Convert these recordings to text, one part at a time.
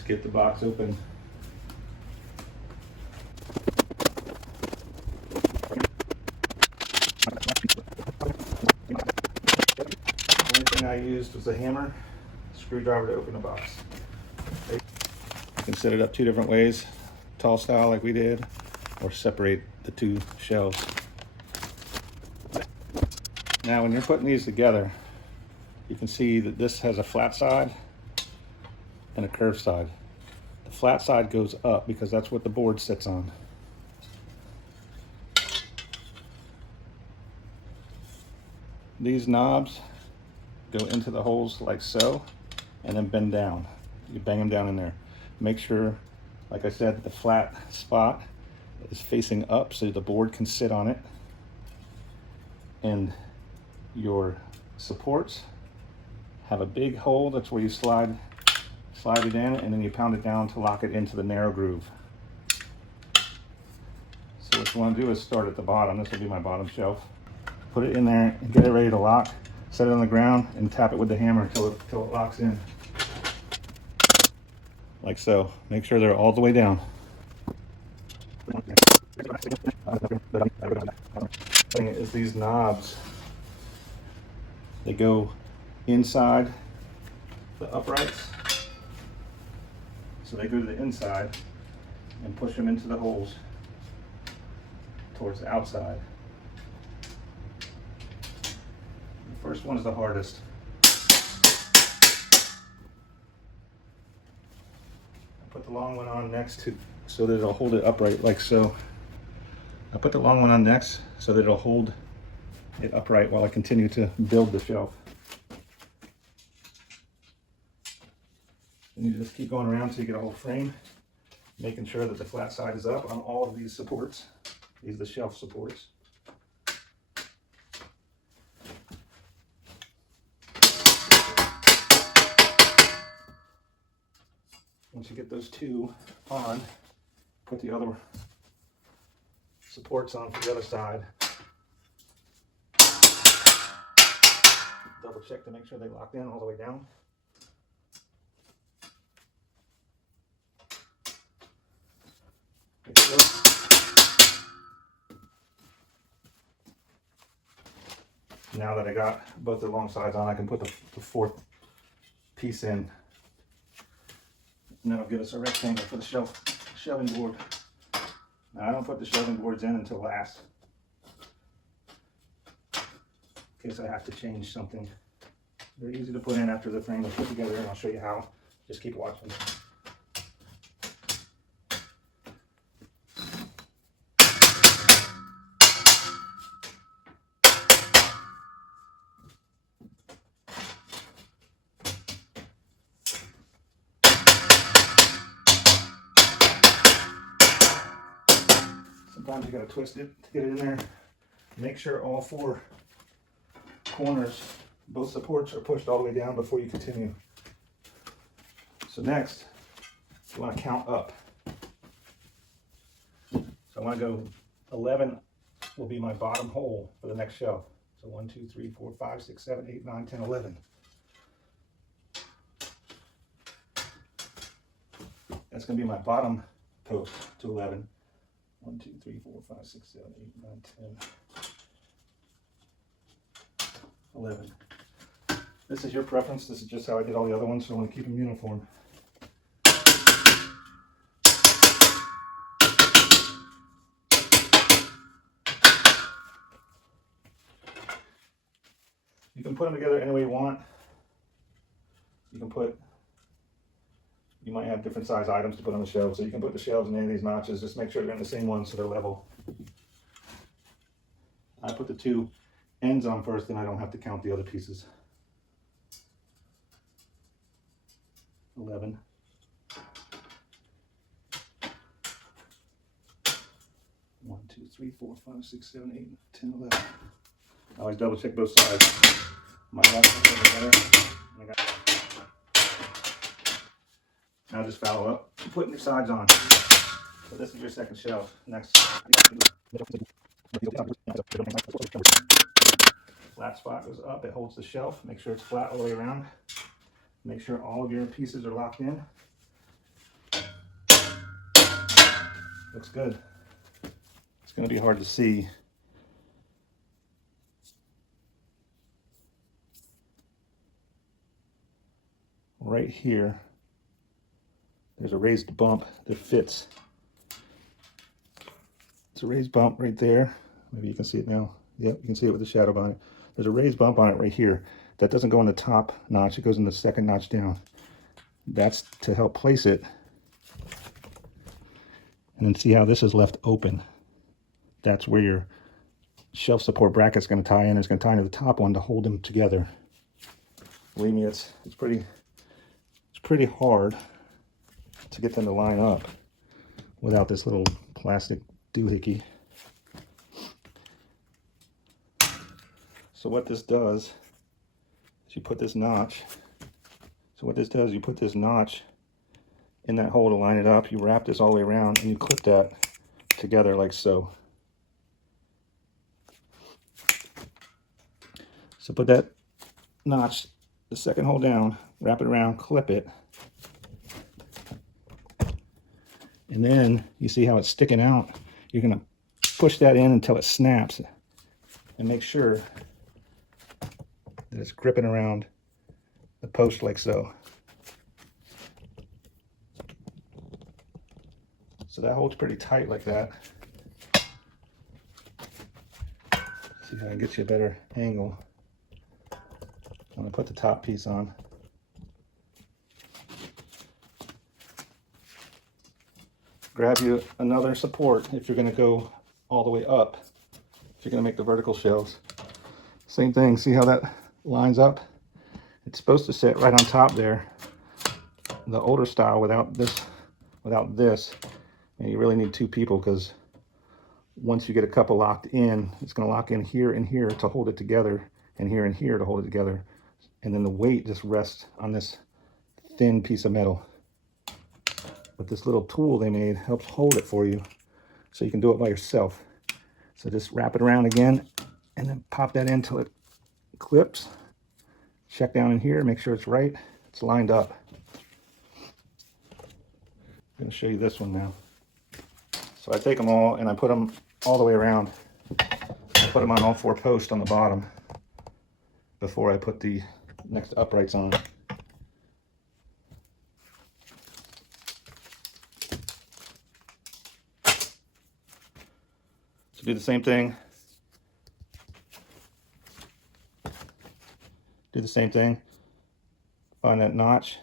Let's get the box open. The only thing I used was a hammer, screwdriver to open the box. You can set it up two different ways, tall style like we did, or separate the two shelves. Now when you're putting these together, you can see that this has a flat side and a curved side. The flat side goes up because that's what the board sits on. These knobs go into the holes like so, and then bend down. You bang them down in there. Make sure, like I said, the flat spot is facing up so the board can sit on it. And your supports have a big hole. That's where you slide it in, and then you pound it down to lock it into the narrow groove. So what you want to do is start at the bottom. This will be my bottom shelf. Put it in there and get it ready to lock. Set it on the ground and tap it with the hammer until it locks in. Like so. Make sure they're all the way down. Is these knobs, they go inside the uprights. So they go to the inside and push them into the holes towards the outside. The first one is the hardest. I put the long one on next so that it'll hold it upright like so. I put the long one on next so that it'll hold it upright while I continue to build the shelf. And you just keep going around until you get a whole frame, making sure that the flat side is up on all of these supports. These are the shelf supports. Once you get those two on, put the other supports on for the other side. Double check to make sure they locked in all the way down. Now that I got both the long sides on, I can put the fourth piece in. And that'll give us a rectangle for the shelving board. Now I don't put the shelving boards in until last, in case I have to change something. They're easy to put in after the frame is put together, and I'll show you how. Just keep watching. Sometimes you gotta twist it to get it in there. Make sure all four corners, both supports, are pushed all the way down before you continue. So next, you want to count up. So I want to go 11 will be my bottom hole for the next shelf. So 1, 2, 3, 4, 5, 6, 7, 8, 9, 10, 11. That's going to be my bottom post to 11. 1, 2, 3, 4, 5, 6, 7, 8, 9, 10, 11. This is your preference. This is just how I did all the other ones, so I want to keep them uniform. You can put them together any way you want. You might have different size items to put on the shelves, so you can put the shelves in any of these notches. Just make sure they're in the same one so they're level. I put the two ends on first, then I don't have to count the other pieces. 11. One, 2, 3, 4, 5, 6, 7, 8, 10, 11. I always double check both sides. My left over there. Now just follow up, putting your sides on. So this is your second shelf. Next, flat spot goes up, it holds the shelf. Make sure it's flat all the way around. Make sure all of your pieces are locked in. Looks good. It's going to be hard to see. Right here, there's a raised bump that fits. It's a raised bump right there. Maybe you can see it now. Yep, you can see it with the shadow behind it. There's a raised bump on it right here. That doesn't go in the top notch, it goes in the second notch down. That's to help place it. And then see how this is left open. That's where your shelf support bracket's going to tie in. It's going to tie into the top one to hold them together. Believe me, it's pretty hard to get them to line up without this little plastic doohickey. So what this does is you put this notch. So what this does, you put this notch in that hole to line it up. You wrap this all the way around and you clip that together like so. So put that notch, the second hole down, wrap it around, clip it. And then you see how it's sticking out. You're going to push that in until it snaps and make sure that it's gripping around the post like so. So that holds pretty tight like that. See how I can get you a better angle. I'm going to put the top piece on. Grab you another support if you're going to go all the way up, if you're going to make the vertical shelves. Same thing, see how that lines up? It's supposed to sit right on top there. The older style without this, and you really need two people, because once you get a couple locked in, it's going to lock in here and here to hold it together, and here to hold it together. And then the weight just rests on this thin piece of metal. But this little tool they made helps hold it for you, so you can do it by yourself. So just wrap it around again, and then pop that in until it clips. Check down in here, make sure it's right, it's lined up. I'm going to show you this one now. So I take them all and I put them all the way around. I put them on all four posts on the bottom before I put the next uprights on. So do the same thing. Do the same thing. Find that notch.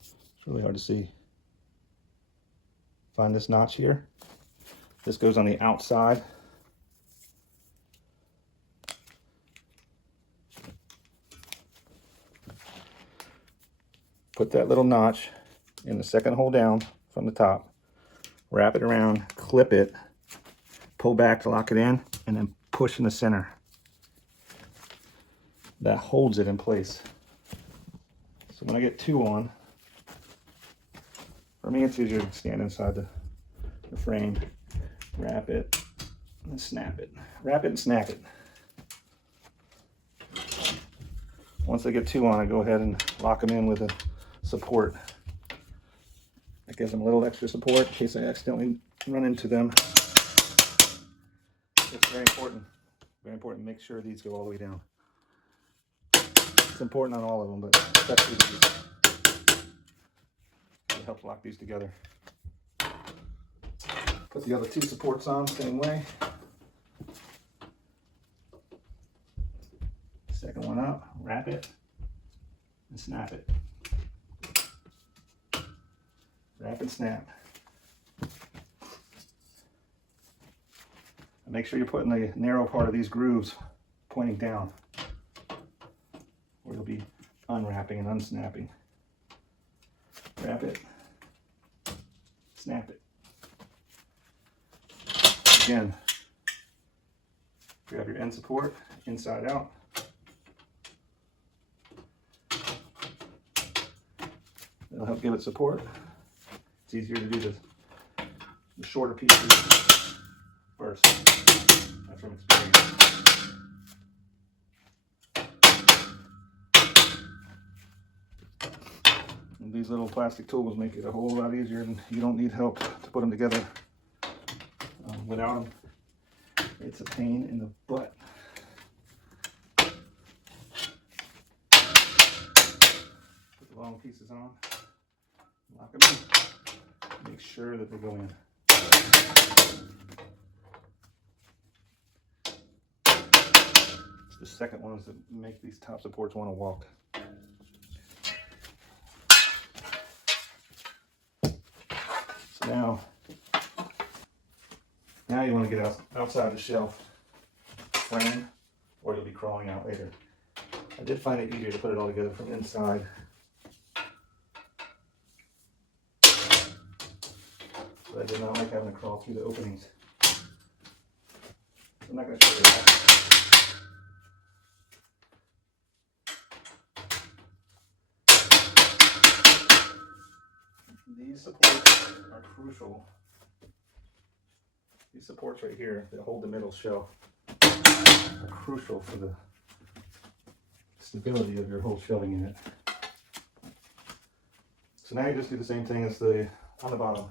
It's really hard to see. Find this notch here. This goes on the outside. Put that little notch in the second hole down from the top. Wrap it around, clip it, pull back to lock it in, and then push in the center. That holds it in place. So when I get two on, for me it's easier to stand inside the frame. Wrap it and snap it. Wrap it and snap it. Once I get two on, I go ahead and lock them in with a support. That gives them a little extra support in case I accidentally run into them. It's very important. Very important. Make sure these go all the way down. It's important on all of them, but especially these. It helps lock these together. Put the other two supports on, same way. Second one up, wrap it, and snap it. Wrap and snap. And make sure you're putting the narrow part of these grooves pointing down, or you'll be unwrapping and unsnapping. Wrap it, snap it. Again, grab your end support, inside out. It'll help give it support. It's easier to do the shorter pieces first. That's from experience. These little plastic tools make it a whole lot easier, and you don't need help to put them together. Without them, it's a pain in the butt. Put the long pieces on, lock them in, make sure that they go in. It's the second ones that make these top supports want to walk. So now you want to get outside the shelf frame, or you'll be crawling out later. I did find it easier to put it all together from inside. But I did not like having to crawl through the openings. I'm not going to show you that. These supports are crucial. These supports right here that hold the middle shelf are crucial for the stability of your whole shelving unit. So now you just do the same thing as on the bottom.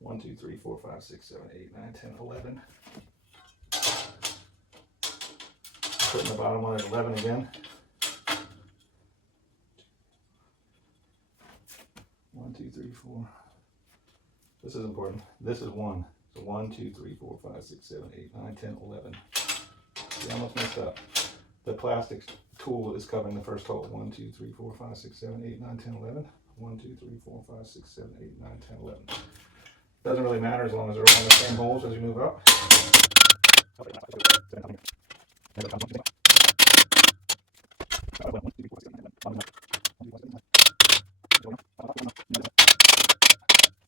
1, 2, 3, 4, 5, 6, 7, 8, 9, 10, 11. Putting the bottom one at 11 again. 1, 2, 3, 4. This is important. This is 1. So 1, 2, 3, 4, 5, 6, 7, 8, 9, 10, 11. See, I almost messed up. The plastic tool is covering the first hole. 1, 2, 3, 4, 5, 6, 7, 8, 9, 10, 11. 1, 2, 3, 4, 5, 6, 7, 8, 9, 10, 11. Doesn't really matter as long as they're all in the same holes as you move up.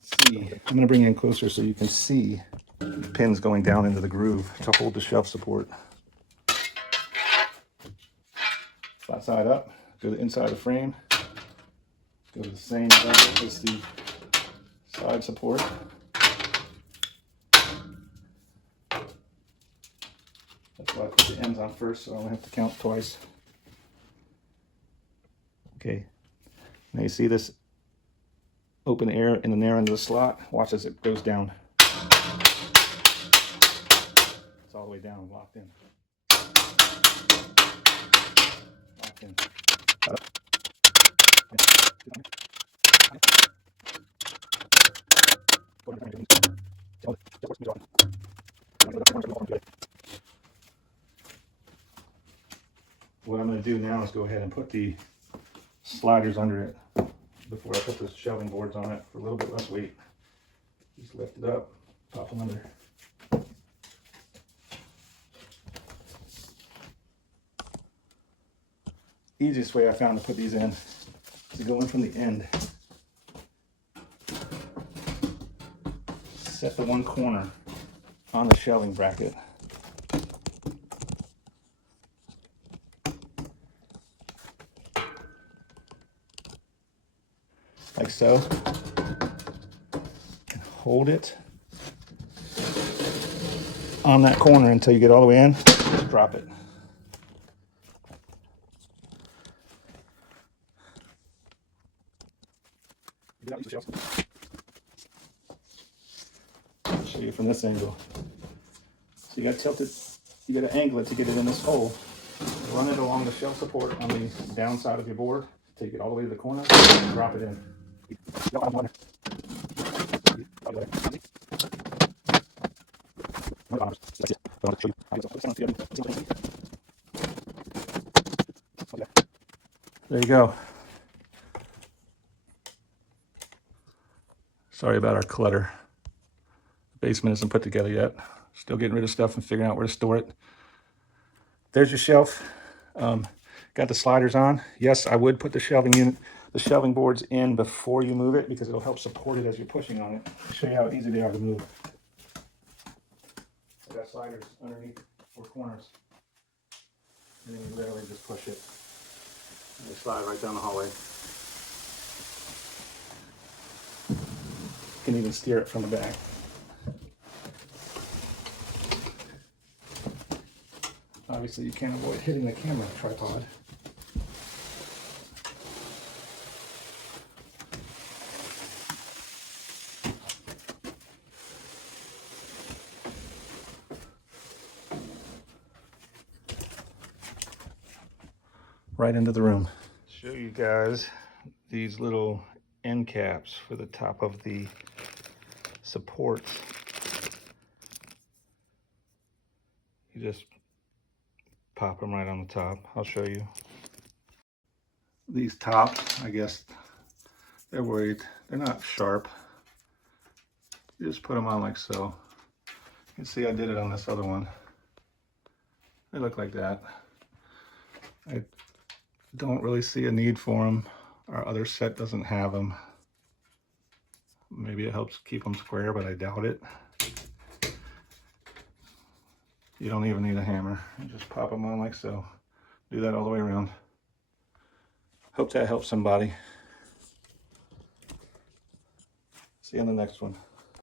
See, I'm going to bring you in closer so you can see the pins going down into the groove to hold the shelf support. Flat side up, go to the inside of the frame, go to the same level as the side support. That's why I put the ends on first, so I don't have to count twice. Okay, now you see this open air in the narrow end of the slot. Watch as it goes down. It's all the way down, locked in. Locked in. What I'm going to do now is go ahead and put the sliders under it before I put the shelving boards on it for a little bit less weight. Just lift it up, pop them under. Easiest way I found to put these in is to go in from the end. Set the one corner on the shelving bracket. Like so. And hold it on that corner until you get all the way in. Just drop it. I'll show you from this angle. So you got to tilt it, you got to angle it to get it in this hole. Run it along the shelf support on the downside of your board. Take it all the way to the corner and drop it in. There you go. Sorry about our clutter. The basement isn't put together yet. Still getting rid of stuff and figuring out where to store it. There's your shelf. Got the sliders on. Yes, I would put the shelving boards in before you move it because it'll help support it as you're pushing on it. I'll show you how easy they are to move. I got sliders underneath 4 corners. And then you literally just push it. And they slide right down the hallway. You can even steer it from the back. Obviously, you can't avoid hitting the camera tripod. right into the room. Show you guys these little end caps for the top of the supports. You just pop them right on the top. I'll show you. These tops, I guess they're worried. They're not sharp. You just put them on like so. You can see I did it on this other one. They look like that. I don't really see a need for them. Our other set doesn't have them. Maybe it helps keep them square, but I doubt it. You don't even need a hammer. You just pop them on like so. Do that all the way around. Hope that helps somebody. See you on the next one.